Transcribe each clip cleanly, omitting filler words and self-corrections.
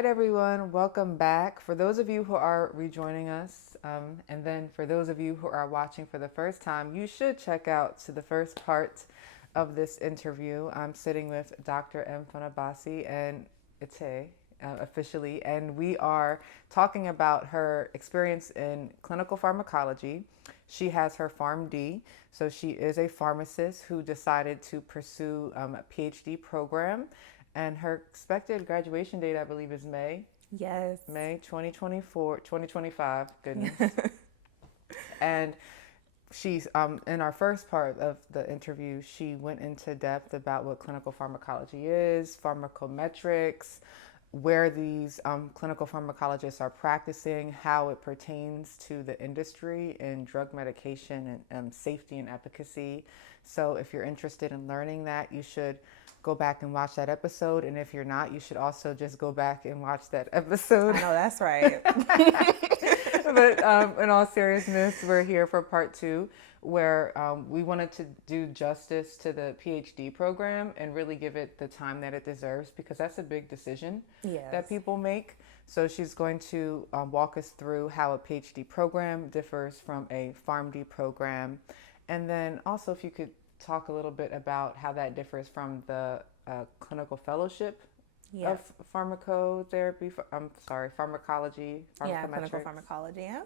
right, everyone, welcome back. For those of you who are rejoining us, and then for those of you who are watching for the first time, you should check out to the first part of this interview. I'm sitting with Dr. Monfabasi Ette, officially, and we are talking about her experience in clinical pharmacology. She has her PharmD, so she is a pharmacist who decided to pursue a PhD program, and her expected graduation date, I believe, is May. Yes. May 2024, 2025, goodness. And she's in our first part of the interview, she went into depth about what clinical pharmacology is, pharmacometrics, where these clinical pharmacologists are practicing, how it pertains to the industry in drug medication and safety and efficacy. So if you're interested in learning that, you should go back and watch that episode. And if you're not, you should also just go back and watch that episode. I know that's right. But in all seriousness, we're here for part two, where we wanted to do justice to the PhD program and really give it the time that it deserves, because that's a big decision that people make. So she's going to walk us through how a PhD program differs from a PharmD program. And then also, if you could talk a little bit about how that differs from the clinical fellowship of pharmacotherapy, pharmacology, yeah, clinical pharmacology, yeah.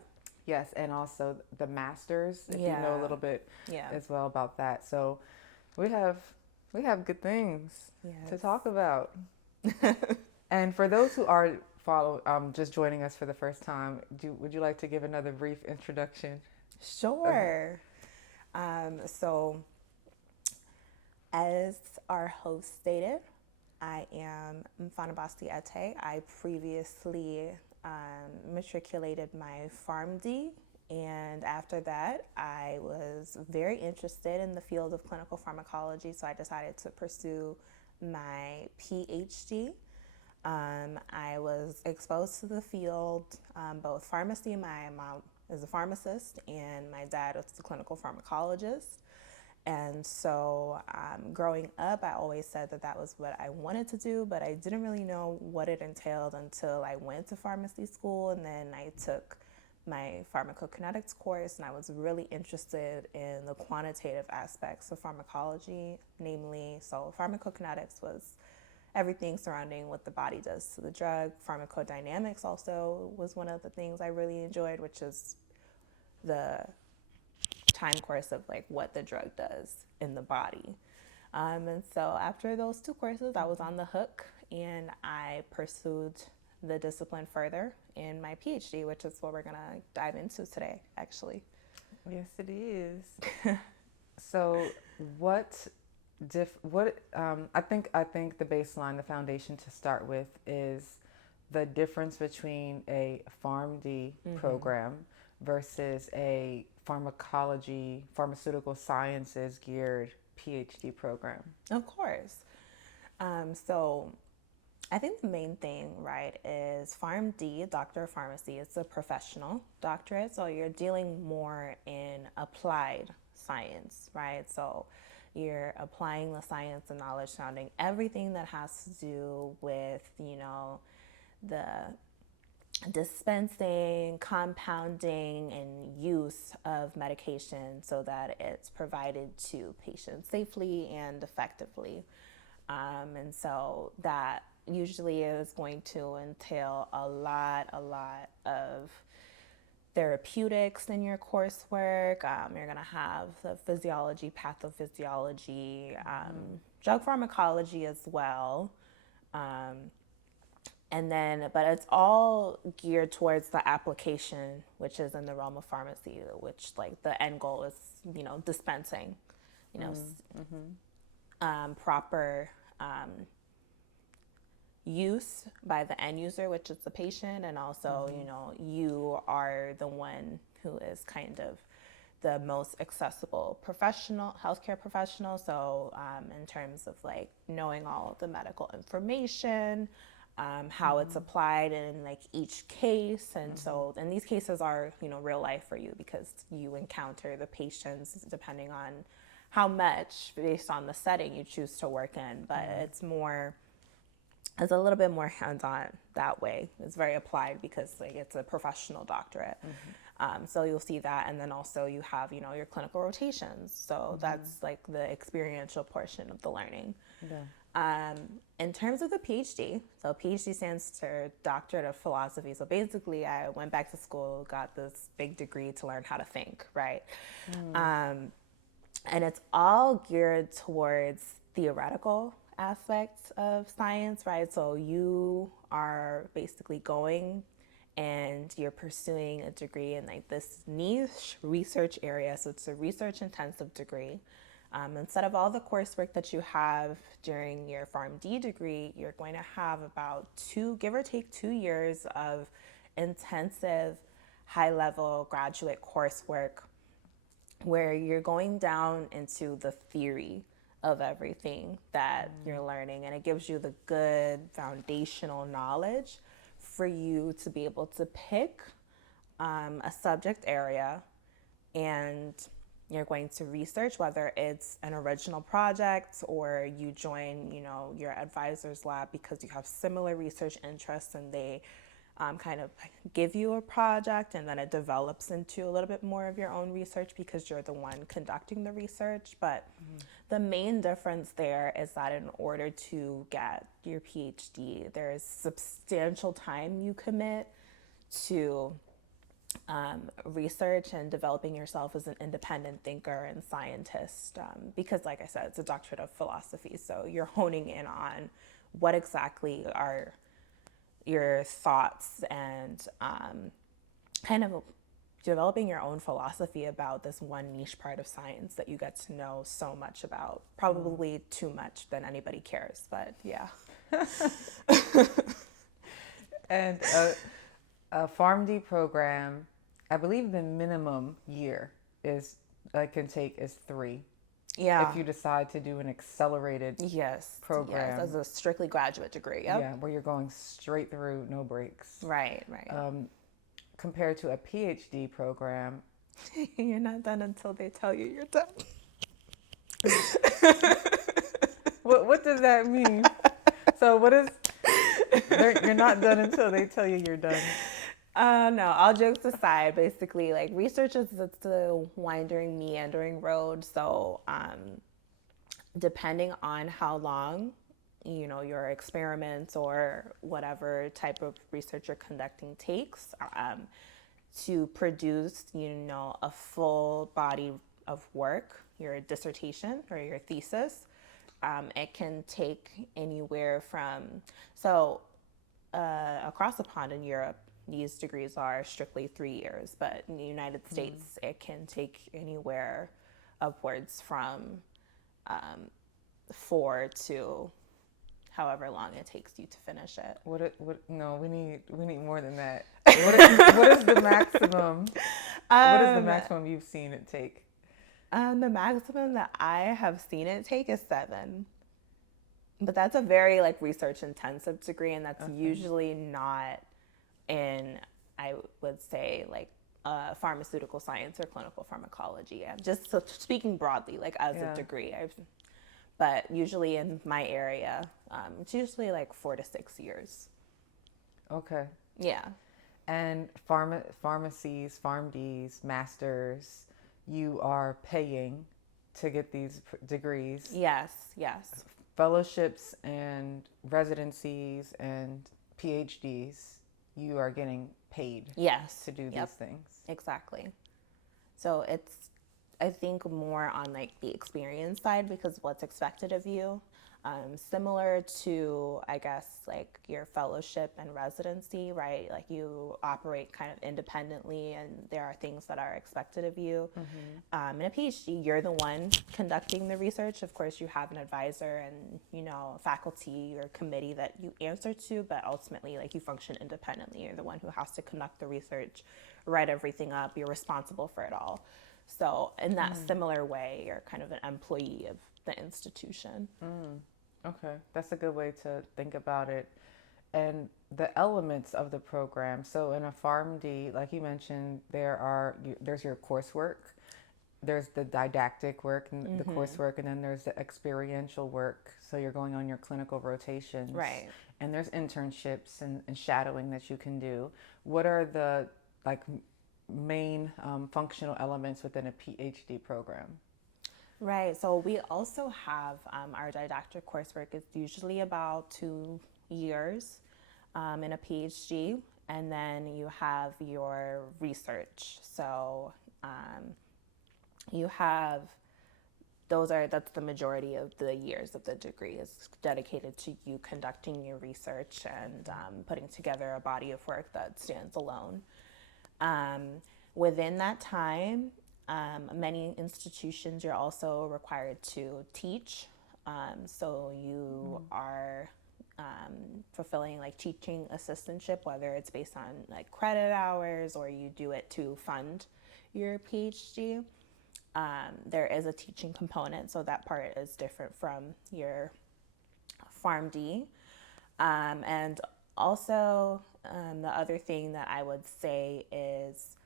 Yes, and also the masters, if you know a little bit as well about that. So we have good things to talk about. And for those who are just joining us for the first time, would you like to give another brief introduction? Sure. So as our host stated, I am Monfabasi Ette. I previously matriculated my PharmD, and after that, I was very interested in the field of clinical pharmacology, so I decided to pursue my PhD. I was exposed to the field, both pharmacy. My mom is a pharmacist, and my dad is a clinical pharmacologist. And so growing up, I always said that was what I wanted to do, but I didn't really know what it entailed until I went to pharmacy school, and then I took my pharmacokinetics course, and I was really interested in the quantitative aspects of pharmacology, namely, so pharmacokinetics was everything surrounding what the body does to the drug. Pharmacodynamics also was one of the things I really enjoyed, which is the time course of like what the drug does in the body. And so after those two courses, I was on the hook, and I pursued the discipline further in my PhD, which is what we're going to dive into today, actually. Yes, it is. So I think the baseline, the foundation to start with is the difference between a PharmD program versus a pharmaceutical sciences geared PhD program. Of course. So I think the main thing, right, is PharmD, Doctor of Pharmacy, it's a professional doctorate. So you're dealing more in applied science, right? So you're applying the science and knowledge surrounding everything that has to do with, the dispensing, compounding, and use of medication so that it's provided to patients safely and effectively. And so that usually is going to entail a lot of therapeutics in your coursework. You're going to have the physiology, pathophysiology, drug pharmacology as well. And then, but it's all geared towards the application, which is in the realm of pharmacy, which like the end goal is, dispensing, proper use by the end user, which is the patient. And also, you are the one who is kind of the most accessible healthcare professional. So in terms of like knowing all of the medical information, how it's applied in like each case. And so, and these cases are, real life for you, because you encounter the patients depending on how much based on the setting you choose to work in. But it's more It's a little bit more hands-on that way. It's very applied because like it's a professional doctorate. So you'll see that, and then also you have, you know, your clinical rotations. So that's like the experiential portion of the learning. Yeah. In terms of the PhD, so PhD stands for Doctorate of Philosophy. So basically, I went back to school, got this big degree to learn how to think, right? And it's all geared towards theoretical aspects of science, right? So you are basically going and you're pursuing a degree in like this niche research area. So it's a research intensive degree. Instead of all the coursework that you have during your PharmD degree, you're going to have about give or take 2 years of intensive high level graduate coursework where you're going down into the theory of everything that you're learning. And it gives you the good foundational knowledge for you to be able to pick a subject area, and you're going to research, whether it's an original project or you join, you know, your advisor's lab because you have similar research interests, and they kind of give you a project, and then it develops into a little bit more of your own research because you're the one conducting the research. But the main difference there is that in order to get your PhD, there's substantial time you commit to research and developing yourself as an independent thinker and scientist, because like I said, it's a doctorate of philosophy, so you're honing in on what exactly are your thoughts and kind of developing your own philosophy about this one niche part of science that you get to know so much about, probably too much than anybody cares, but yeah. And a PharmD program, I believe the minimum year is can take is 3. Yeah. If you decide to do an accelerated program. Yes, as a strictly graduate degree. Yep. Yeah, where you're going straight through, no breaks. Right. Compared to a PhD program. You're not done until they tell you you're done. What does that mean? So what is, you're not done until they tell you you're done. No, all jokes aside, basically, like research is it's a winding, meandering road. So, depending on how long, you know, your experiments or whatever type of research you're conducting takes, to produce, you know, a full body of work, your dissertation or your thesis, it can take anywhere from, across the pond in Europe, these degrees are strictly 3 years, but in the United States, it can take anywhere upwards from 4 to however long it takes you to finish it. No, we need more than that. What is the maximum? What is the maximum you've seen it take? The maximum that I have seen it take is 7. But that's a very like research intensive degree, and that's usually not in, I would say, like pharmaceutical science or clinical pharmacology. Just so speaking broadly, like as a degree. But usually in my area, it's usually like 4 to 6 years. Okay. Yeah. And pharmacies, PharmDs, masters, you are paying to get these degrees. Yes. Fellowships and residencies and PhDs, you are getting paid. Yes. To do these things. Exactly. So it's, I think, more on like the experience side because what's expected of you. Similar to, I guess, like your fellowship and residency, right? Like you operate kind of independently and there are things that are expected of you. In a PhD, you're the one conducting the research. Of course, you have an advisor and, you know, faculty or committee that you answer to, but ultimately, like you function independently. You're the one who has to conduct the research, write everything up. You're responsible for it all. So in that similar way, you're kind of an employee of the institution. Okay, that's a good way to think about it. And the elements of the program. So in a PharmD, like you mentioned, there's your coursework. there's the didactic work and the coursework, and then there's the experiential work. So you're going on your clinical rotations. Right. And there's internships and shadowing that you can do. What are the like main functional elements within a PhD program? Right. So we also have our didactic coursework is usually about 2 years in a PhD, and then you have your research. So you have that's the majority of the years of the degree is dedicated to you conducting your research and putting together a body of work that stands alone. Within that time, many institutions you're also required to teach. So you are fulfilling like teaching assistantship, whether it's based on like credit hours or you do it to fund your PhD. There is a teaching component, so that part is different from your PharmD. And also, the other thing that I would say is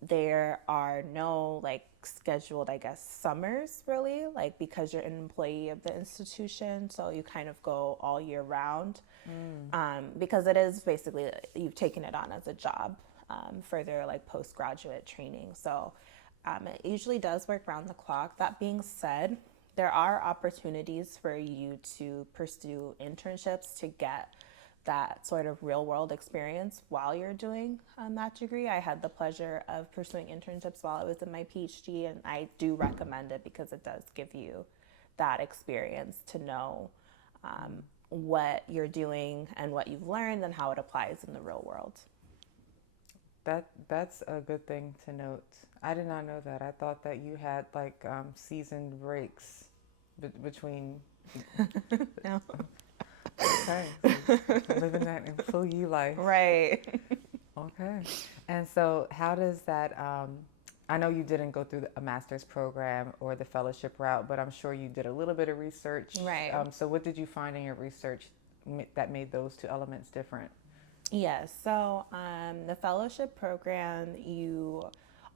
there are no like scheduled, I guess, summers really, like because you're an employee of the institution, so you kind of go all year round because it is basically you've taken it on as a job for their like postgraduate training. So it usually does work round the clock. That being said, there are opportunities for you to pursue internships to get that sort of real world experience while you're doing that degree. I had the pleasure of pursuing internships while I was in my PhD, and I do recommend it because it does give you that experience to know what you're doing and what you've learned and how it applies in the real world. That's a good thing to note. I did not know that. I thought that you had like seasoned breaks between. No. Okay, so living that employee life. Right. Okay, and so how does that? I know you didn't go through a master's program or the fellowship route, but I'm sure you did a little bit of research. Right. So what did you find in your research that made those two elements different? Yes. So the fellowship program, you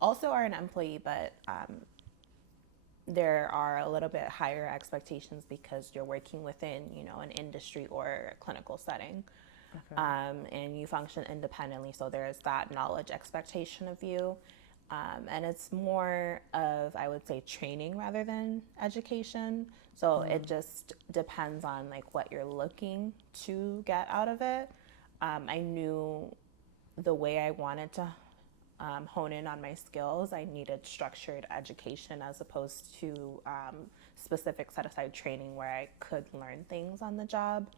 also are an employee, but there are a little bit higher expectations because you're working within, an industry or a clinical setting. Okay. And you function independently. So there's that knowledge expectation of you. And it's more of, I would say, training rather than education. So it just depends on like what you're looking to get out of it. I knew the way I wanted to hone in on my skills, I needed structured education as opposed to specific set aside training where I could learn things on the job.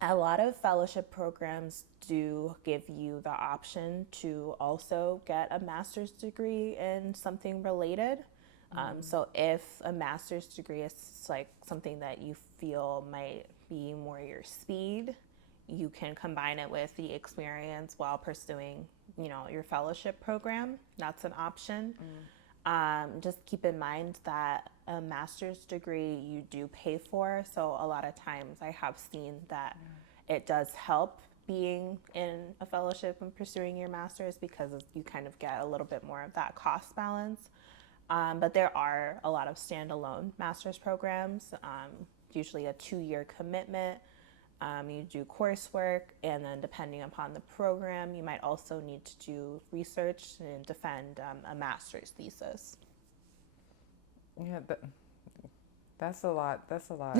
A lot of fellowship programs do give you the option to also get a master's degree in something related. So if a master's degree is like something that you feel might be more your speed, you can combine it with the experience while pursuing, your fellowship program. That's an option. Just keep in mind that a master's degree you do pay for. So a lot of times I have seen that it does help being in a fellowship and pursuing your master's because you kind of get a little bit more of that cost balance. But there are a lot of standalone master's programs, usually a 2-year commitment. You do coursework, and then depending upon the program, you might also need to do research and defend a master's thesis. Yeah, that's a lot. That's a lot.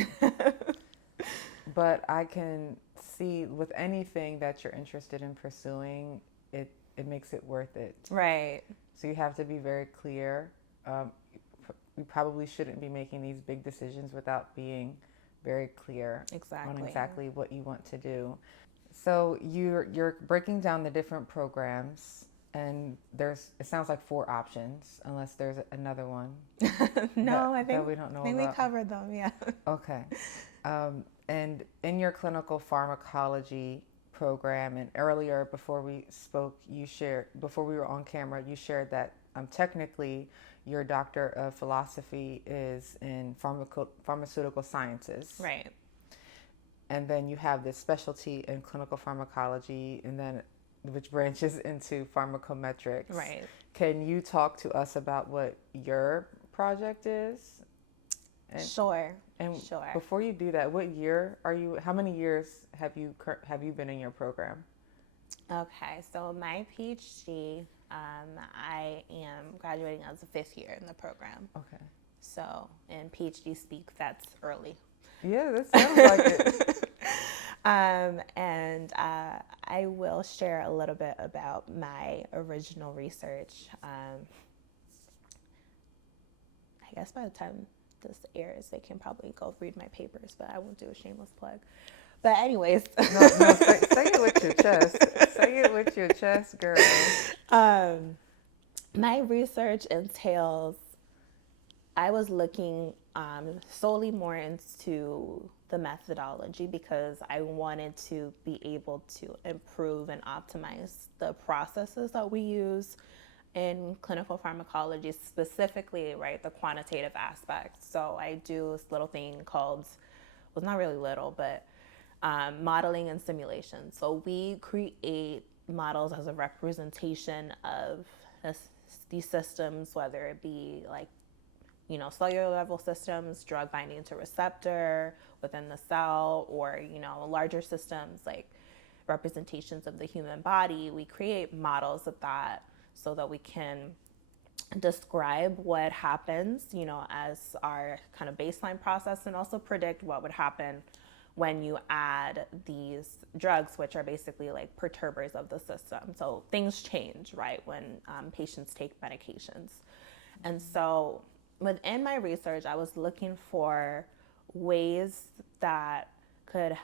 But I can see with anything that you're interested in pursuing, it makes it worth it. Right. So you have to be very clear. You probably shouldn't be making these big decisions without being very clear on exactly what you want to do. So you're breaking down the different programs, and it sounds like 4 options, unless there's another one. No, I think we don't know I think about. we covered them. Yeah. Okay. And in your clinical pharmacology program, and earlier before we spoke, before we were on camera, you shared that technically your doctor of philosophy is in pharmaceutical sciences. Right. And then you have this specialty in clinical pharmacology, and then which branches into pharmacometrics. Right. Can you talk to us about what your project is? Sure. And sure. before you do that, what year are you? How many years have you been in your program? Okay, so my PhD, I am graduating as a 5th year in the program. Okay. So in PhD speak, that's early. Yeah, that sounds like it. And I will share a little bit about my original research. I guess by the time this airs, they can probably go read my papers, but I won't do a shameless plug. But anyways. No, say it with your chest. Say it with your chest, girl. My research entails, I was looking solely more into the methodology because I wanted to be able to improve and optimize the processes that we use in clinical pharmacology, specifically, right, the quantitative aspect. So I do this little thing called, well, not really little, but modeling and simulation. So we create models as a representation of these systems, whether it be like, cellular level systems, drug binding to receptor within the cell, or, larger systems like representations of the human body. We create models of that so that we can describe what happens, as our kind of baseline process, and also predict what would happen when you add these drugs, which are basically like perturbers of the system. So things change, right, when patients take medications. And so within my research, I was looking for ways that could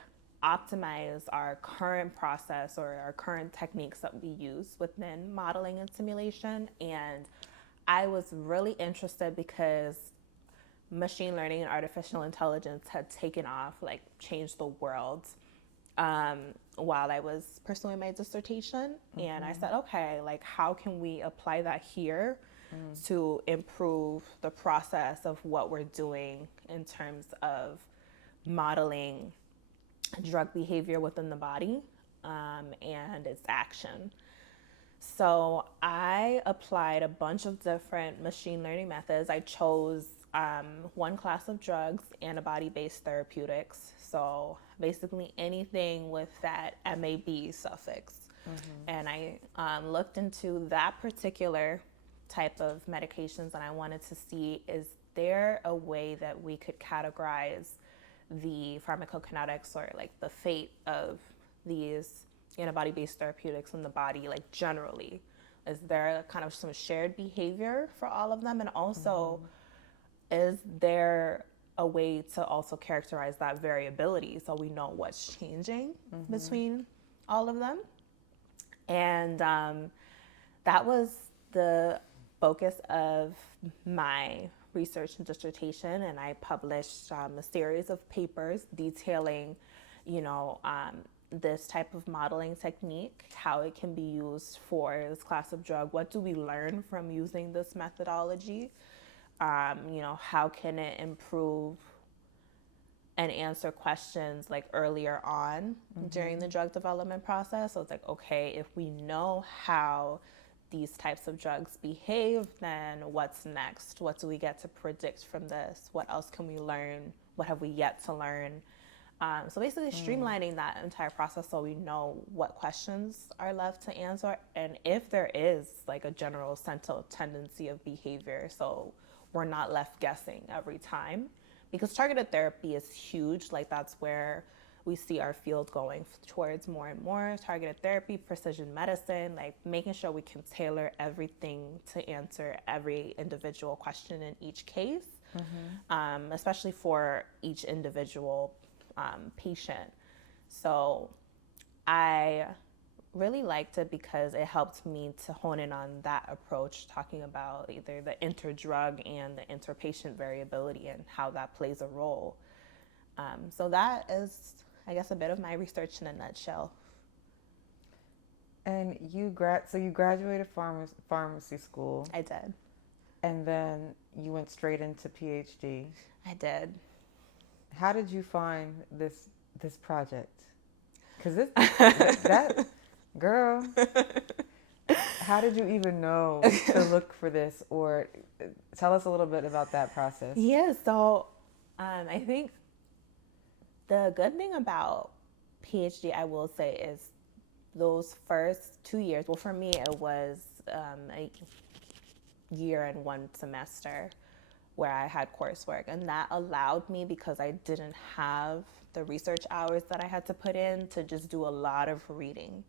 optimize our current process or our current techniques that we use within modeling and simulation. And I was really interested because machine learning and artificial intelligence had taken off, like changed the world, while I was pursuing my dissertation. Mm-hmm. And I said, okay, like how can we apply that here to improve the process of what we're doing in terms of modeling drug behavior within the body and its action. So I applied a bunch of different machine learning methods. I chose one class of drugs, antibody-based therapeutics. So basically anything with that MAB suffix. Mm-hmm. And I looked into that particular type of medications, and I wanted to see, is there a way that we could categorize the pharmacokinetics or like the fate of these antibody-based therapeutics in the body, like generally? Is there kind of some shared behavior for all of them? And also, is there a way to also characterize that variability so we know what's changing between all of them? And that was the focus of my research and dissertation, and I published a series of papers detailing, this type of modeling technique, how it can be used for this class of drug. What do we learn from using this methodology? How can it improve and answer questions like earlier on during the drug development process? So it's like, okay, if we know how these types of drugs behave, then what's next? What do we get to predict from this? What else can we learn? What have we yet to learn? So basically streamlining that entire process so we know what questions are left to answer, and if there is like a general central tendency of behavior, so we're not left guessing every time. Because targeted therapy is huge, like that's where we see our field going towards more and more. Targeted therapy, precision medicine, like making sure we can tailor everything to answer every individual question in each case, especially for each individual patient. So I really liked it because it helped me to hone in on that approach, talking about either the interdrug and the interpatient variability and how that plays a role. So that is, I guess, a bit of my research in a nutshell. And you graduated pharmacy school. I did. And then you went straight into PhD. I did. How did you find this project? Because that Girl, how did you even know to look for this? Or tell us a little bit about that process. Yeah, so I think the good thing about PhD, I will say, is those first 2 years. Well, for me, it was a year and one semester where I had coursework, and that allowed me, because I didn't have the research hours that I had to put in, to just do a lot of reading.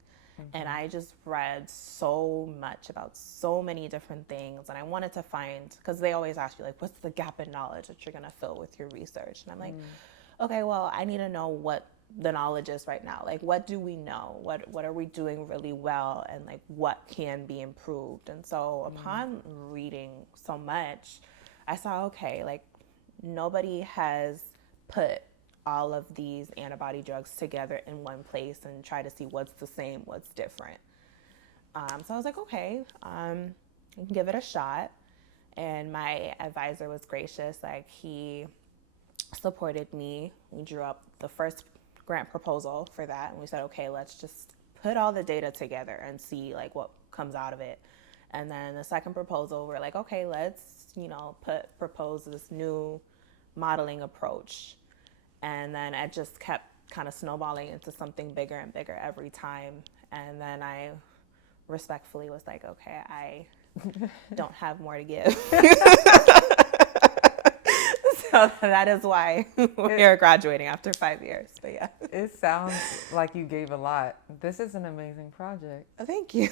And I just read so much about so many different things, and I wanted to find, because they always ask you, like, what's the gap in knowledge that you're going to fill with your research? And I'm like, okay, well, I need to know what the knowledge is right now. Like, what do we know? What are we doing really well? And like, what can be improved? And so upon reading so much, I saw, okay, like, nobody has put all of these antibody drugs together in one place and try to see what's the same, what's different. So I was like, okay, I can give it a shot. And my advisor was gracious. Like, he supported me. We drew up the first grant proposal for that, and we said, okay, let's just put all the data together and see like what comes out of it. And then the second proposal, we're like, okay, let's propose this new modeling approach. And then it just kept kind of snowballing into something bigger and bigger every time. And then I respectfully was like, okay, I don't have more to give. So that is why we're graduating after 5 years. But yeah. It sounds like you gave a lot. This is an amazing project. Thank you.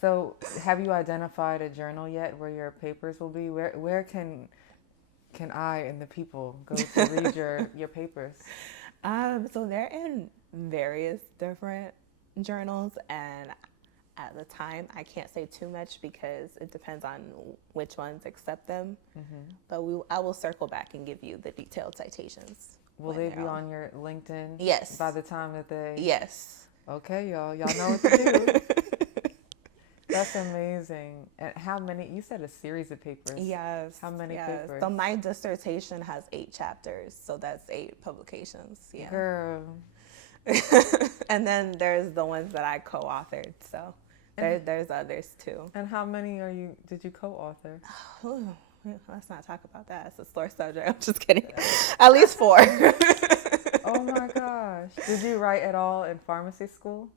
So have you identified a journal yet where your papers will be? Where can I and the people go to read your papers? So they're in various different journals, and at the time I can't say too much because it depends on which ones accept them. But I will circle back and give you the detailed citations. Will they be on your LinkedIn? Yes. By the time that they... Yes. Okay, y'all know what to do. That's amazing. And how many? You said a series of papers. Yes. How many papers? So my dissertation has 8 chapters, so that's 8 publications. Yeah. Girl. And then there's the ones that I co-authored. So there's others too. And how many did you co-author? Let's not talk about that. It's a sore subject. I'm just kidding. At least 4. Oh my gosh. Did you write at all in pharmacy school?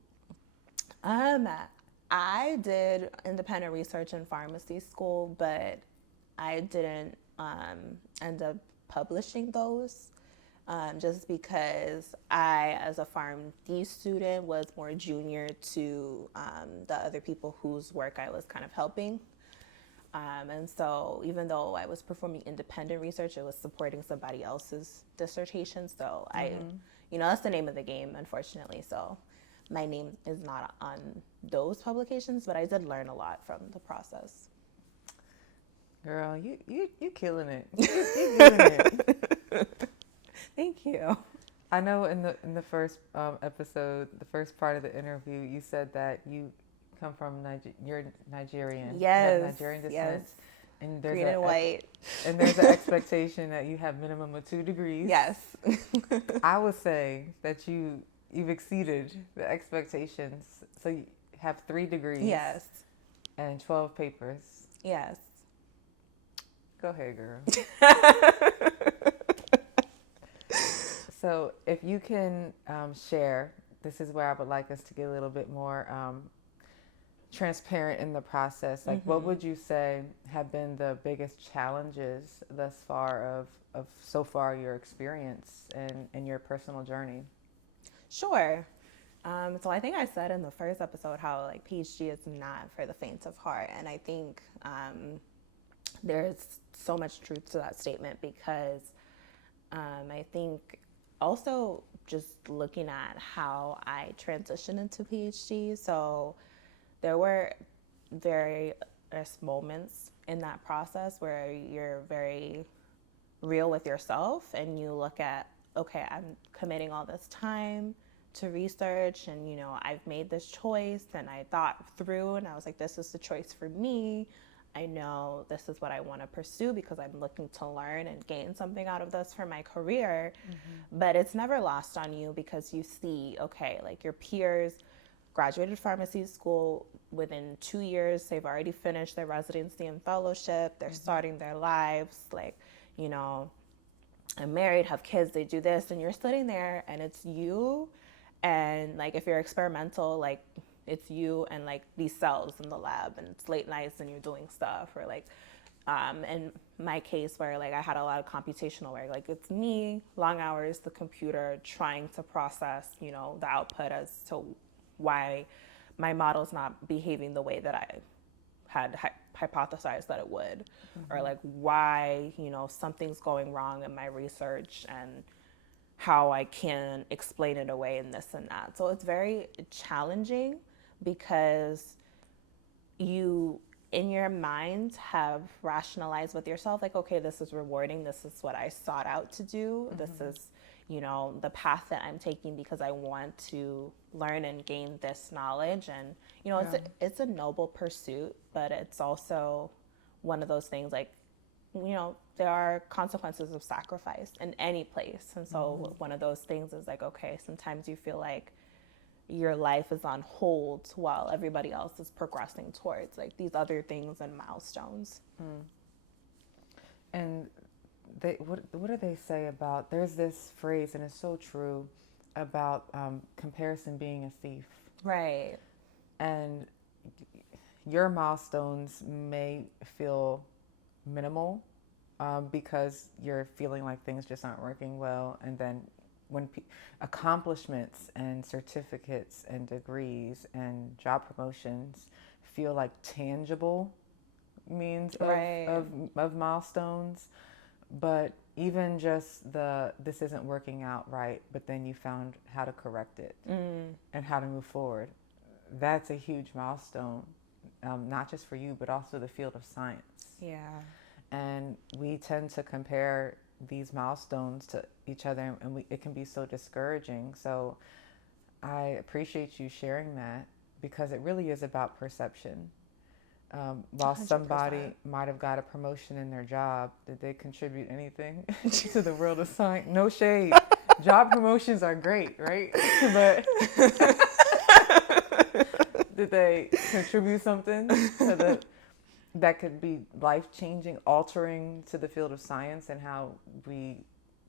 I did independent research in pharmacy school, but I didn't end up publishing those just because I, as a PharmD student, was more junior to the other people whose work I was kind of helping. And so even though I was performing independent research, it was supporting somebody else's dissertation. So that's the name of the game, unfortunately. So my name is not on those publications, but I did learn a lot from the process. Girl, you killing it. You're doing it. Thank you. I know in the first episode, the first part of the interview, you said that you come from you're Nigerian. Yes. You have Nigerian descent. Yes. And there's green and white. And there's an expectation that you have minimum of 2 degrees. Yes. I would say that you've exceeded the expectations. So you have 3 degrees. Yes. And 12 papers. Yes. Go ahead, girl. So if you can share, this is where I would like us to get a little bit more transparent in the process. Like, what would you say have been the biggest challenges thus far of so far your experience and your personal journey? Sure. So I think I said in the first episode how like PhD is not for the faint of heart, and I think there's so much truth to that statement because I think also just looking at how I transitioned into PhD, so there were various moments in that process where you're very real with yourself and you look at, okay, I'm committing all this time to research and, I've made this choice and I thought through and I was like, this is the choice for me. I know this is what I want to pursue because I'm looking to learn and gain something out of this for my career. But it's never lost on you because you see, okay, like your peers graduated pharmacy school. Within 2 years, they've already finished their residency and fellowship. They're starting their lives, like, you know, I'm married, have kids, they do this, and you're sitting there and it's you. And like, if you're experimental, like it's you and like these cells in the lab, and it's late nights and you're doing stuff, or like, in my case where like I had a lot of computational work, like it's me, long hours, the computer trying to process, you know, the output as to why my model's not behaving the way that I had hypothesized that it would, or like why, you know, something's going wrong in my research and how I can explain it away and this and that. So it's very challenging because you, in your mind, have rationalized with yourself, like, okay, this is rewarding. This is what I sought out to do. This is, you know, the path that I'm taking because I want to learn and gain this knowledge. And, you know, it's a noble pursuit, but it's also one of those things, like, you know, there are consequences of sacrifice in any place. And so one of those things is like, okay, sometimes you feel like your life is on hold while everybody else is progressing towards like these other things and milestones. And what do they say about, there's this phrase, and it's so true, about comparison being a thief. Right. And your milestones may feel minimal because you're feeling like things just aren't working well. And then when accomplishments and certificates and degrees and job promotions feel like tangible means of milestones, but even just this isn't working out right, but then you found how to correct it and how to move forward. That's a huge milestone, not just for you, but also the field of science. Yeah. And we tend to compare these milestones to each other, and it can be so discouraging. So I appreciate you sharing that, because it really is about perception. While 100%. Somebody might have got a promotion in their job, did they contribute anything to the world of science? No shade. Job promotions are great, right? But did they contribute something to that could be life-changing, altering to the field of science and how we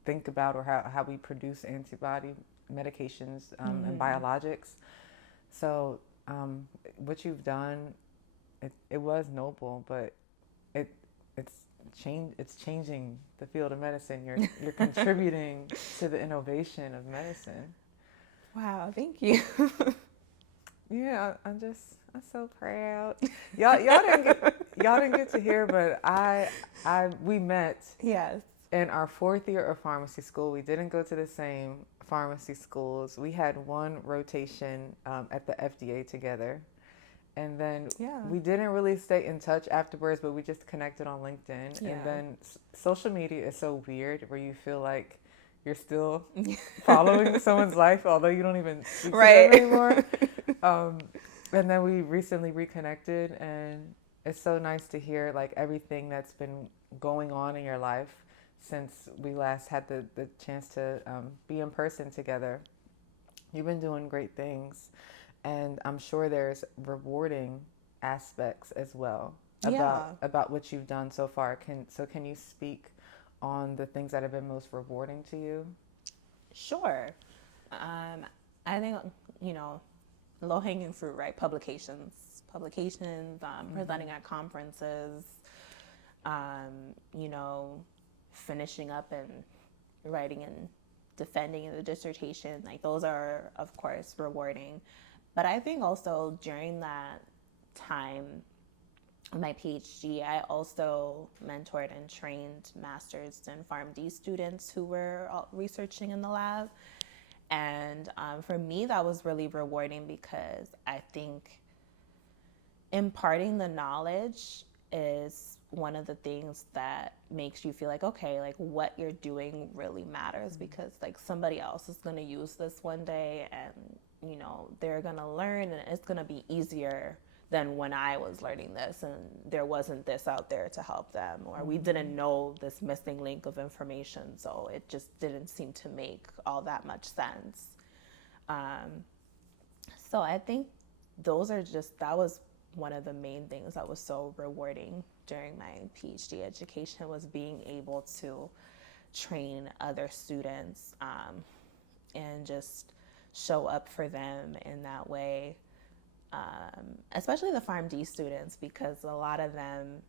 think about, or how we produce antibody medications and biologics? So what you've done, it was noble, but it's changing the field of medicine. You're contributing to the innovation of medicine. Wow, thank you. Yeah, I'm so proud. Y'all didn't get to hear, but we met. Yes. In our 4th year of pharmacy school. We didn't go to the same pharmacy schools. We had one rotation at the FDA together. And then we didn't really stay in touch afterwards, but we just connected on LinkedIn. Yeah. And then social media is so weird, where you feel like you're still following someone's life, although you don't even speak to them anymore. And then we recently reconnected, and it's so nice to hear like everything that's been going on in your life since we last had the chance to be in person together. You've been doing great things, and I'm sure there's rewarding aspects as well about what you've done so far. Can you speak on the things that have been most rewarding to you? Sure. I think, you know, low-hanging fruit, right? Publications, presenting at conferences, you know, finishing up and writing and defending the dissertation. Like, those are, of course, rewarding. But I think also during that time, my PhD, I also mentored and trained masters and PharmD students who were researching in the lab. And for me, that was really rewarding, because I think imparting the knowledge is one of the things that makes you feel like, okay, like what you're doing really matters, because like somebody else is going to use this one day, and, you know, they're going to learn, and it's going to be easier than when I was learning this and there wasn't this out there to help them, or we didn't know this missing link of information, so it just didn't seem to make all that much sense. So I think that was one of the main things that was so rewarding during my PhD education, was being able to train other students and just show up for them in that way, especially the PharmD students, because a lot of them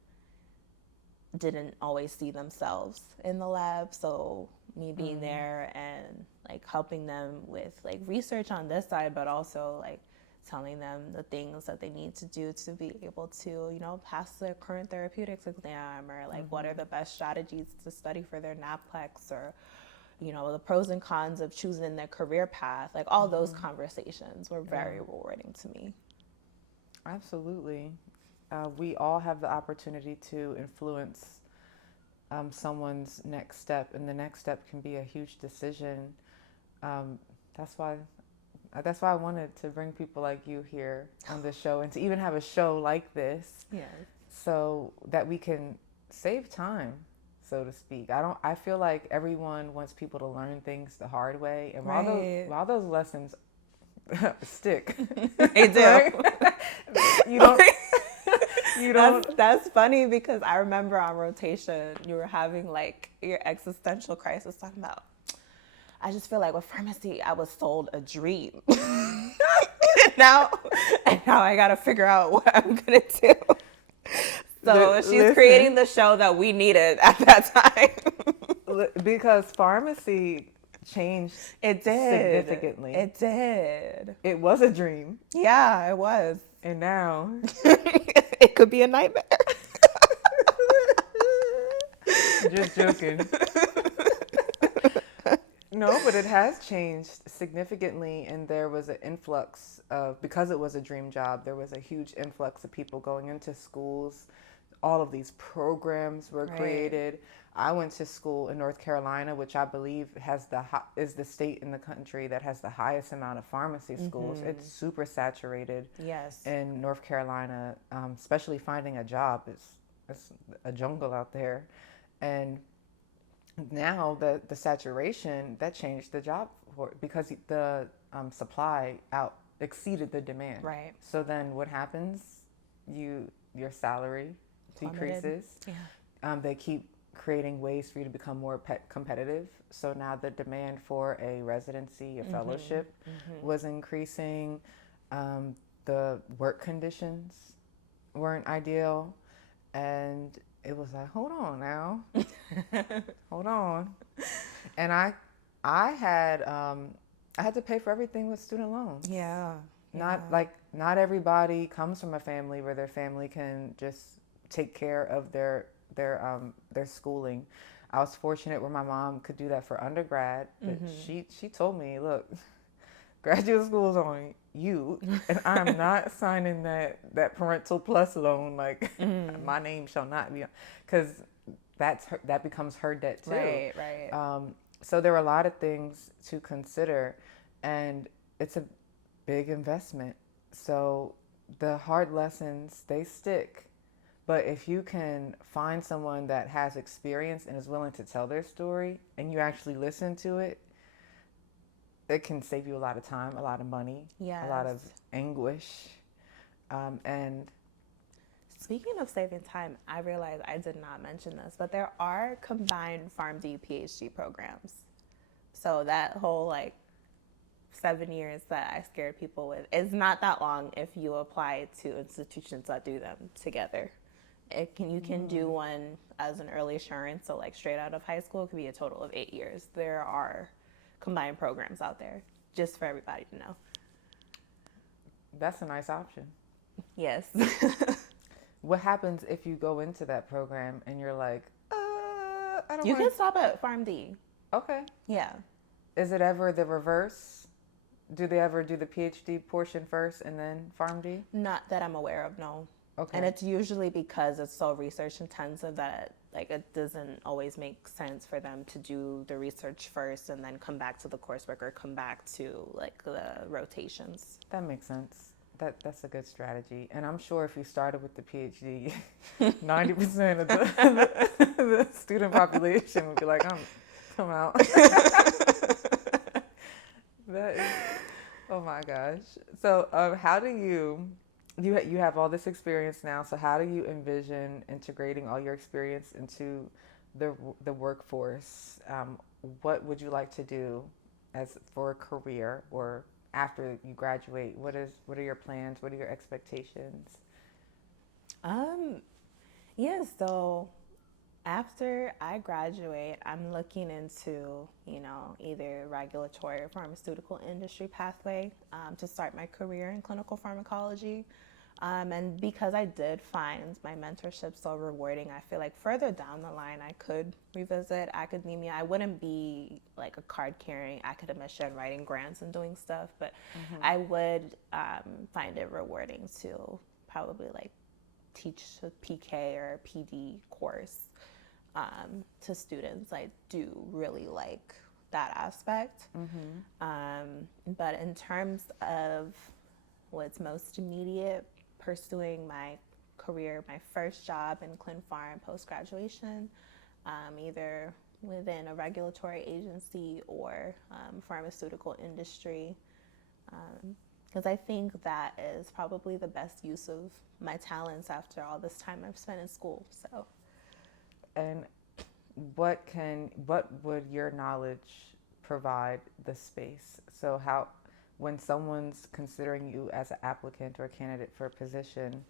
didn't always see themselves in the lab. So me being there and like helping them with like research on this side, but also like telling them the things that they need to do to be able to, you know, pass their current therapeutics exam, or like what are the best strategies to study for their NAPLEX, or, you know, the pros and cons of choosing their career path. Like all those conversations were very rewarding to me. Absolutely. We all have the opportunity to influence someone's next step, and the next step can be a huge decision. That's why I wanted to bring people like you here on the show, and to even have a show like this, so that we can save time, so to speak. I feel like everyone wants people to learn things the hard way, and while those lessons stick, They do. Right? you don't. That's funny, because I remember on rotation you were having like your existential crisis, talking about, I just feel like with pharmacy I was sold a dream. and now I gotta figure out what I'm gonna do. So she's creating the show that we needed at that time. Because pharmacy changed significantly. It did. It was a dream. Yeah, it was. And now it could be a nightmare. Just joking. No, but it has changed significantly, and there was an influx of, because it was a dream job, there was a huge influx of people going into schools. All of these programs were created. I went to school in North Carolina, which I believe is the state in the country that has the highest amount of pharmacy schools. It's super saturated. Yes. In North Carolina, especially finding a job is a jungle out there. And now the saturation, that changed the job because the supply exceeded the demand. Right. So then what happens? Your salary decreases. Yeah. They keep creating ways for you to become more competitive. So now the demand for a residency, a fellowship was increasing. The work conditions weren't ideal. And it was like, hold on now. Hold on. And I had to pay for everything with student loans. Yeah. Not everybody comes from a family where their family can just take care of their schooling. I was fortunate where my mom could do that for undergrad, but she told me, look, graduate school is on you, and I'm not signing that parental plus loan. Like my name shall not be, because that becomes her debt too. Right. So there were a lot of things to consider, and it's a big investment. So the hard lessons, they stick. But if you can find someone that has experience and is willing to tell their story, and you actually listen to it, it can save you a lot of time, a lot of money, a lot of anguish. And speaking of saving time, I realized I did not mention this, but there are combined PharmD PhD programs. So that whole like 7 years that I scared people with is not that long if you apply to institutions that do them together. You can do one as an early assurance, so like straight out of high school, it could be a total of 8 years. There are combined programs out there, just for everybody to know. That's a nice option. Yes. What happens if you go into that program and you're like, I don't You can stop at PharmD. Okay. Yeah. Is it ever the reverse? Do they ever do the PhD portion first and then PharmD? Not that I'm aware of, no. Okay. And it's usually because it's so research intensive that like it doesn't always make sense for them to do the research first and then come back to the coursework or come back to like the rotations. That makes sense. That's a good strategy. And I'm sure if you started with the PhD, 90% of the student population would be like, I'm out. Oh my gosh. So, how do you have all this experience now? So, how do you envision integrating all your experience into the workforce? What would you like to do as for a career or after you graduate? What are your plans? What are your expectations? Um, yeah, so after I graduate, I'm looking into, either regulatory or pharmaceutical industry pathway to start my career in clinical pharmacology. And because I did find my mentorship so rewarding, I feel like further down the line, I could revisit academia. I wouldn't be like a card carrying academician writing grants and doing stuff, but I would find it rewarding to probably like teach a PK or a PD course to students. I do really like that aspect. But in terms of what's most immediate, pursuing my career, my first job in Clin Pharm post-graduation, either within a regulatory agency or pharmaceutical industry, because I think that is probably the best use of my talents after all this time I've spent in school. So, And what would your knowledge provide the space? So when someone's considering you as an applicant or a candidate for a position,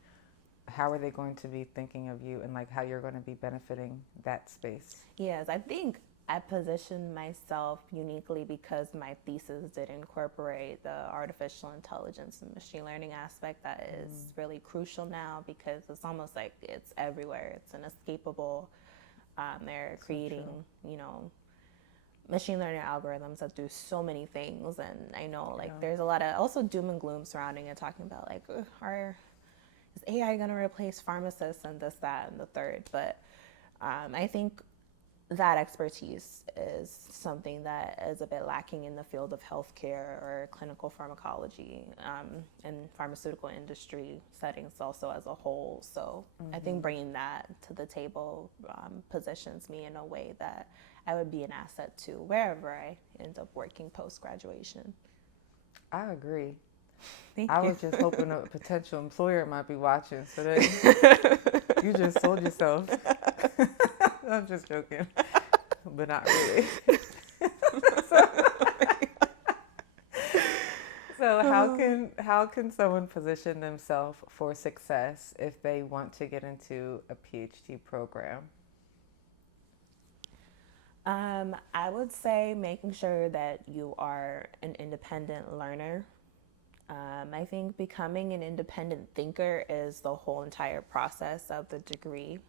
how are they going to be thinking of you and like how you're going to be benefiting that space? yes, I think I positioned myself uniquely because my thesis did incorporate the artificial intelligence and machine learning aspect that is really crucial now, because it's almost like it's everywhere. It's inescapable. They're creating, machine learning algorithms that do so many things. And I know there's a lot of also doom and gloom surrounding it, talking about like, is AI going to replace pharmacists and this, that, and the third? But I think that expertise is something that is a bit lacking in the field of healthcare or clinical pharmacology and pharmaceutical industry settings also as a whole. So I think bringing that to the table positions me in a way that I would be an asset to wherever I end up working post-graduation. I agree. Thank I you. was just hoping a potential employer might be watching, so that you just sold yourself. I'm just joking, but not really. So how can someone position themselves for success if they want to get into a PhD program? I would say making sure that you are an independent learner. I think becoming an independent thinker is the whole entire process of the degree,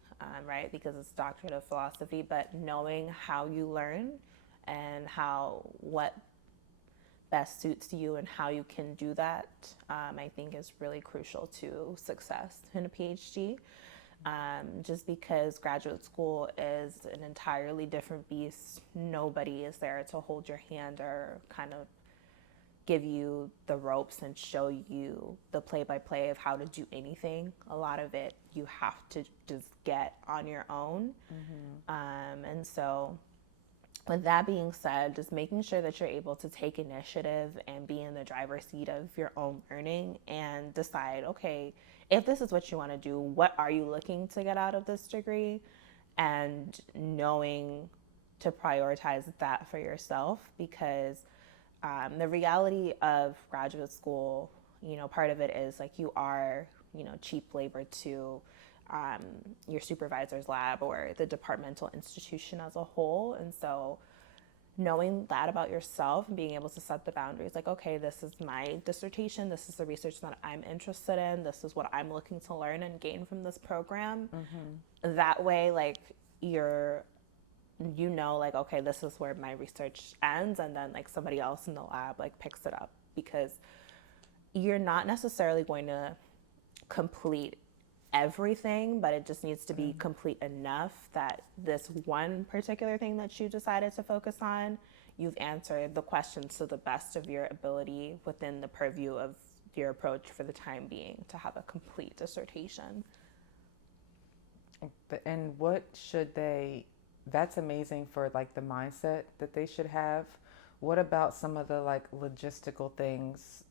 right? Because it's doctorate of philosophy, but knowing how you learn and what best suits you and how you can do that, I think is really crucial to success in a PhD. Just because graduate school is an entirely different beast. Nobody is there to hold your hand or kind of give you the ropes and show you the play-by-play of how to do anything. A lot of it you have to just get on your own. And so with that being said, just making sure that you're able to take initiative and be in the driver's seat of your own learning and decide, okay, if this is what you want to do, what are you looking to get out of this degree? And knowing to prioritize that for yourself, because the reality of graduate school, part of it is like you are, cheap labor to your supervisor's lab or the departmental institution as a whole. And so knowing that about yourself and being able to set the boundaries, like, okay, this is my dissertation, this is the research that I'm interested in, this is what I'm looking to learn and gain from this program. That way, like, like, okay, this is where my research ends, and then like somebody else in the lab like picks it up, because you're not necessarily going to complete everything, but it just needs to be complete enough that this one particular thing that you decided to focus on, you've answered the questions to the best of your ability within the purview of your approach for the time being to have a complete dissertation. And that's amazing for like the mindset that they should have. What about some of the like logistical things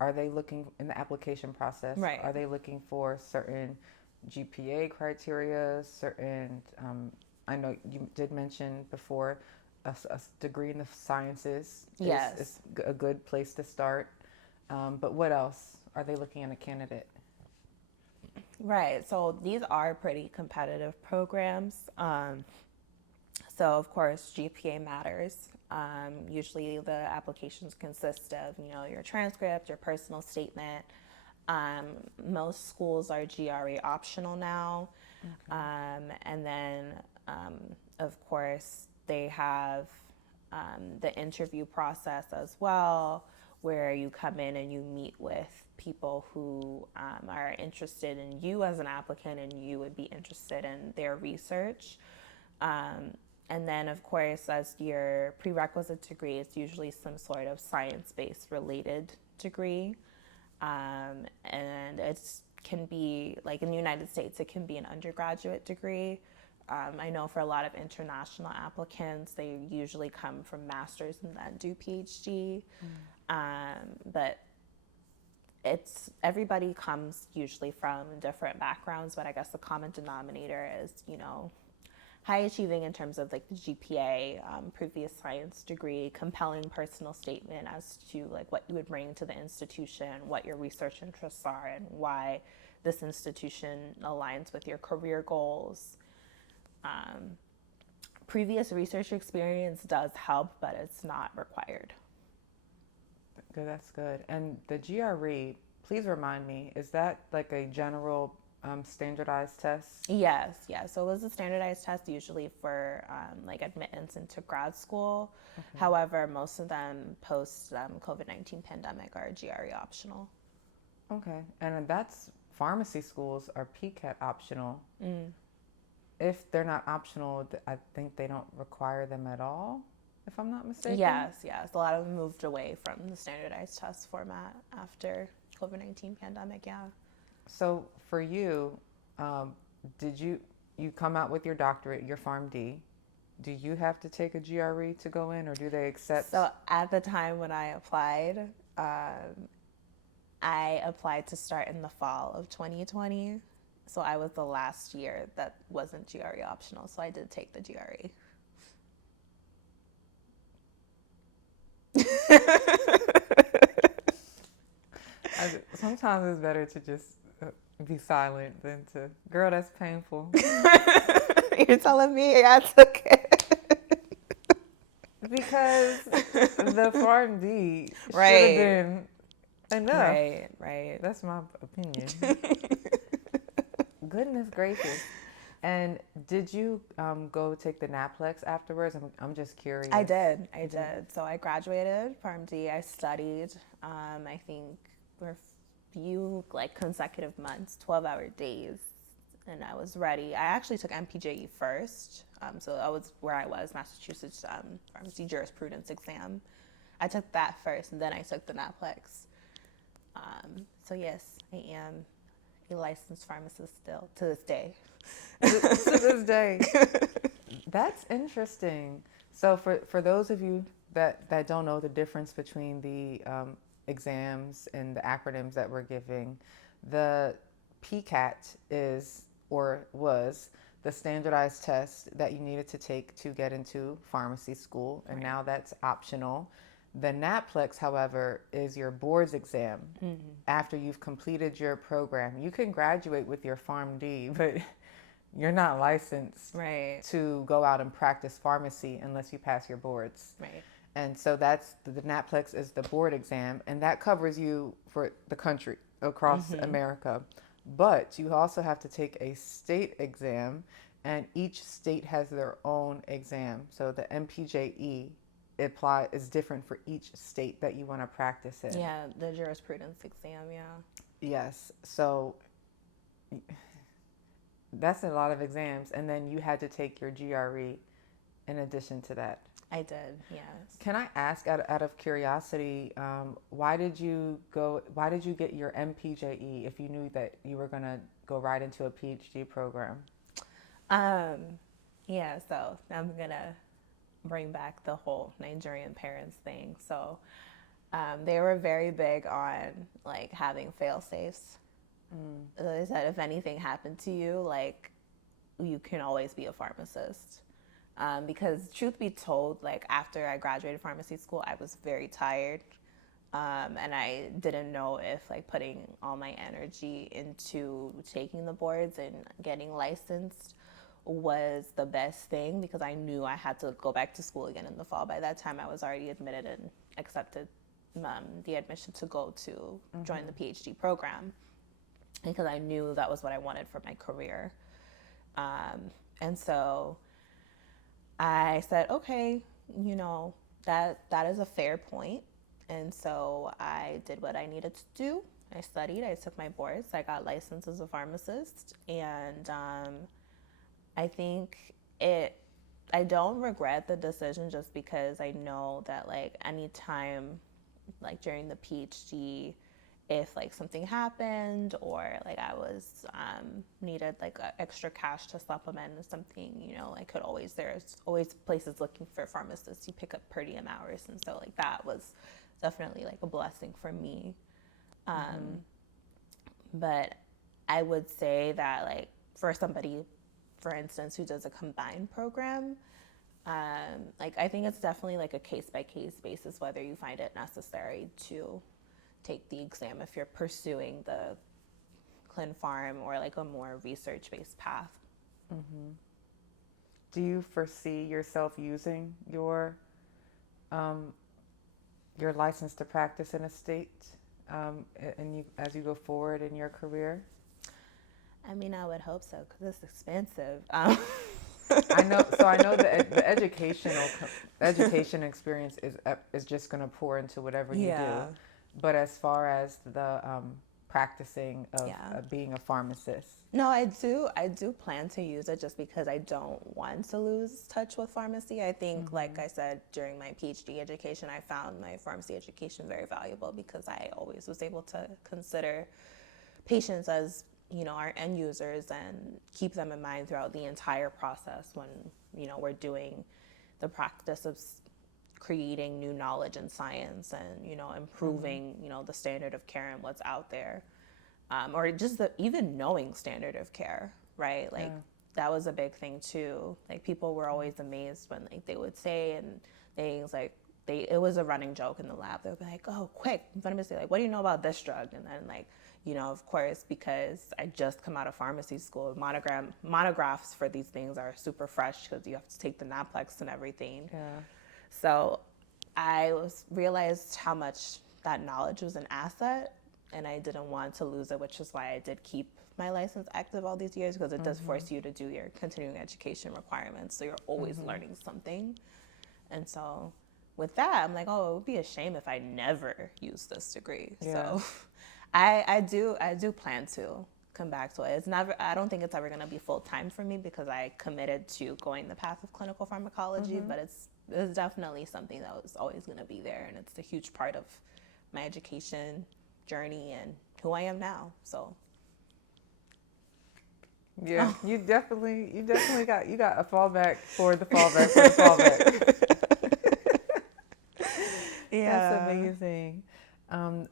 are they looking in the application process? Right. Are they looking for certain GPA criteria, certain, I know you did mention before, a degree in the sciences Yes. is a good place to start. But what else are they looking in a candidate? Right. So these are pretty competitive programs. So of course, GPA matters. Usually the applications consist of, your transcript, your personal statement. Most schools are GRE optional now. Okay. And then, of course, they have the interview process as well, where you come in and you meet with people who are interested in you as an applicant and you would be interested in their research. And then, of course, as your prerequisite degree, it's usually some sort of science-based related degree. And it can be, like in the United States, it can be an undergraduate degree. I know for a lot of international applicants, they usually come from master's and then do PhD. But everybody comes usually from different backgrounds, but I guess the common denominator is, high achieving in terms of like the GPA, previous science degree, compelling personal statement as to like what you would bring to the institution, what your research interests are, and why this institution aligns with your career goals. Previous research experience does help, but it's not required. Good, that's good. And the GRE, please remind me, is that like a general standardized test? Yes. So it was a standardized test usually for like admittance into grad school. Okay. However, most of them post COVID-19 pandemic are GRE optional. Okay. And that's pharmacy schools are PCAT optional. If they're not optional, I think they don't require them at all, if I'm not mistaken. Yes. A lot of them moved away from the standardized test format after COVID-19 pandemic, yeah. So for you, did you come out with your doctorate, your PharmD? Do you have to take a GRE to go in, or do they accept? So at the time when I applied to start in the fall of 2020. So I was the last year that wasn't GRE optional. So I did take the GRE. Sometimes it's better to just be silent than to, girl, that's painful. You're telling me I took it. Because the PharmD should Right. have been enough. Right. That's my opinion. Goodness gracious. And did you go take the NAPLEX afterwards? I'm just curious. I did. So I graduated PharmD. I studied, I think, for a few like consecutive months, 12-hour days, and I was ready. I actually took MPJE first. So that was where I was, Massachusetts pharmacy jurisprudence exam. I took that first, and then I took the NAPLEX. So yes, I am a licensed pharmacist still to this day. To this day. That's interesting. So for those of you that don't know the difference between the exams and the acronyms that we're giving, the PCAT is or was the standardized test that you needed to take to get into pharmacy school, and now that's optional. The NAPLEX, however, is your board's exam. After you've completed your program. You can graduate with your PharmD, but you're not licensed to go out and practice pharmacy unless you pass your boards. Right. And so that's the NAPLEX is the board exam, and that covers you for the country across America. But you also have to take a state exam, and each state has their own exam. So the MPJE is different for each state that you want to practice in. Yeah, the jurisprudence exam, yeah. Yes. So that's a lot of exams, and then you had to take your GRE in addition to that. I did, yes. Can I ask, out of curiosity, why did you get your MPJE if you knew that you were going to go right into a PhD program? Yeah, so I'm going to bring back the whole Nigerian parents thing. So They were very big on like having fail safes. They said if anything happened to you, like you can always be a pharmacist. Because truth be told, like after I graduated pharmacy school, I was very tired. And I didn't know if like putting all my energy into taking the boards and getting licensed was the best thing, because I knew I had to go back to school again in the fall. By that time, I was already admitted and accepted the admission to go to join the PhD program, because I knew that was what I wanted for my career. And so I said, okay, you know, that is a fair point. And so I did what I needed to do. I studied, I took my boards, I got licensed as a pharmacist. And I think I don't regret the decision, just because I know that like anytime, like during the PhD, if like something happened or like I was needed like extra cash to supplement something, you know, I could always, there's always places looking for pharmacists. You pick up per diem hours, and so like that was definitely like a blessing for me. But I would say that like for somebody, for instance, who does a combined program, like I think it's definitely like a case by case basis whether you find it necessary to take the exam if you're pursuing the clin pharm or like a more research based path. Do you foresee yourself using your license to practice in a state, as you go forward in your career? I mean, I would hope so, because it's expensive. I know. So I know the education experience is just going to pour into whatever you do. But as far as the practicing of being a pharmacist, No, I do plan to use it, just because I don't want to lose touch with pharmacy. I think, like I said, during my PhD education, I found my pharmacy education very valuable, because I always was able to consider patients as, you know, our end users, and keep them in mind throughout the entire process when, you know, we're doing the practice of creating new knowledge and science, and, you know, improving, you know, the standard of care and what's out there. Or just even knowing standard of care, right? Like that was a big thing too. Like people were always amazed when like they would say and things like it was a running joke in the lab. They would be like, "Oh, quick!" I'm gonna say like, "What do you know about this drug?" And then like, you know, of course, because I just come out of pharmacy school, monographs for these things are super fresh, because you have to take the Naplex and everything. So I realized how much that knowledge was an asset, and I didn't want to lose it, which is why I did keep my license active all these years, because it does force you to do your continuing education requirements. So you're always learning something. And so with that, I'm like, oh, it would be a shame if I never used this degree. So I do plan to come back to it. It's never, I don't think it's ever going to be full time for me, because I committed to going the path of clinical pharmacology, but it's definitely something that was always going to be there. And it's a huge part of my education journey and who I am now. So yeah, you definitely got a fallback for the fallback for the fallback. That's amazing.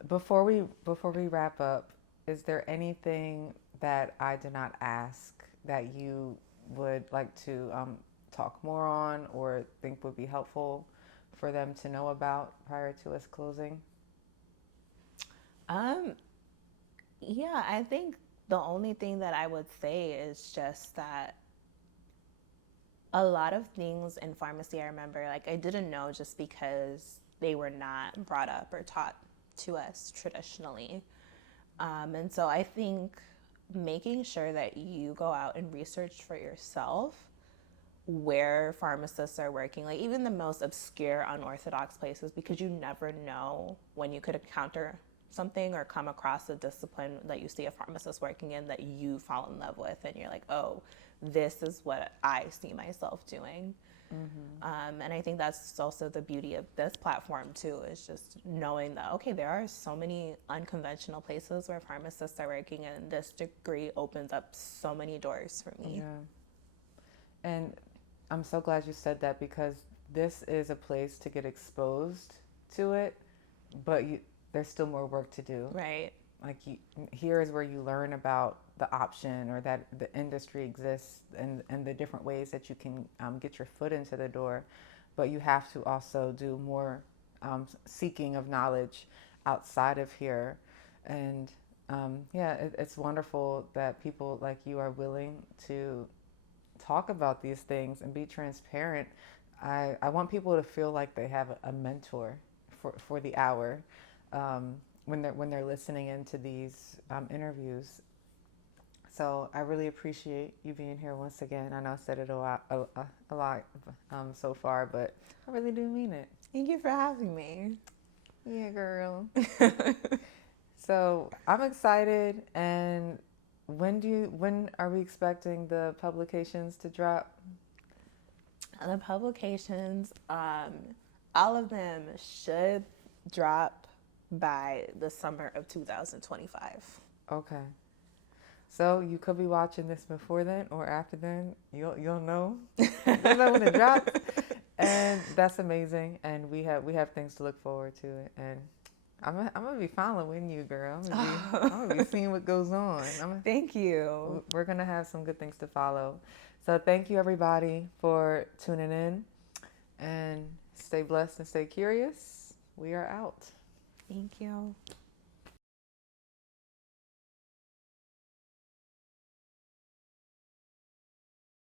Before we wrap up, is there anything that I did not ask that you would like to talk more on, or think would be helpful for them to know about prior to us closing? Yeah, I think the only thing that I would say is just that a lot of things in pharmacy, I remember, like I didn't know, just because they were not brought up or taught to us traditionally. And so I think making sure that you go out and research for yourself where pharmacists are working, like even the most obscure, unorthodox places, because you never know when you could encounter something or come across a discipline that you see a pharmacist working in that you fall in love with, and you're like, oh, this is what I see myself doing. And I think that's also the beauty of this platform too, is just knowing that, okay, there are so many unconventional places where pharmacists are working, and this degree opens up so many doors for me. And I'm so glad you said that, because this is a place to get exposed to it but there's still more work to do. Right. Like here is where you learn about the option or that the industry exists and the different ways that you can get your foot into the door, but you have to also do more seeking of knowledge outside of here. And it's wonderful that people like you are willing to talk about these things and be transparent. I want people to feel like they have a mentor for the hour. When they're listening into these interviews. So I really appreciate you being here once again. I know I said it a lot so far, but I really do mean it. Thank you for having me. Yeah, girl. So I'm excited. And when are we expecting the publications to drop? The publications, all of them should drop by the summer of 2025. Okay. So you could be watching this before then or after then. You'll know. You'll know when it drops. And that's amazing. And we have things to look forward to. And I'm gonna be following you, girl. I'm gonna be seeing what goes on. Thank you. We're gonna have some good things to follow. So thank you everybody for tuning in. And stay blessed and stay curious. We are out. Thank you.